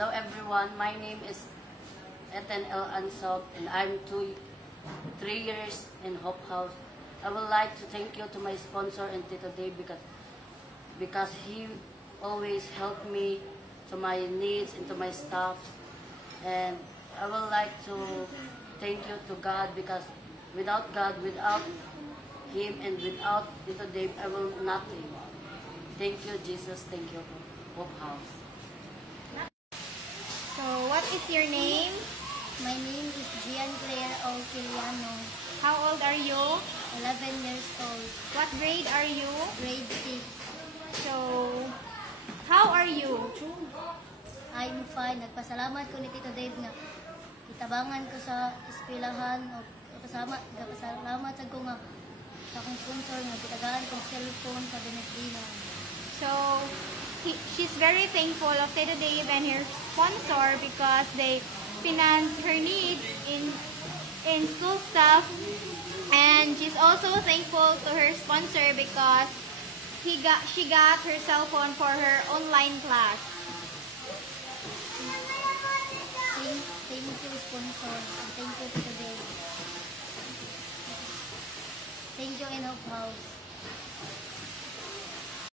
Hello everyone, my name is Eten L. Ansog and I'm 3 years in Hope House. I would like to thank you to my sponsor and Tito Dave because he always helped me to my needs and to my stuff. And I would like to thank you to God because without God, without Him and without Tito Dave, I will nothing. Thank you Jesus, thank you Hope House. So, what is your name? My name is Gian Claire Okiliano. How old are you? 11 years old. What grade are you? Grade 6. So, how are you? I'm fine. Nagpasalamat ko ni Tito Dave nga itabangan ko sa eskwelahan o nagpasalamat sa ko nga sa akong sponsor nga kitagaan kong cellphone sa Benedina. So, she's very thankful of Tito Dave and her sponsor because they finance her needs in school stuff, and she's also thankful to her sponsor because she got her cell phone for her online class. Thank you sponsor. Thank you Tito Dave. Thank you in Hope House.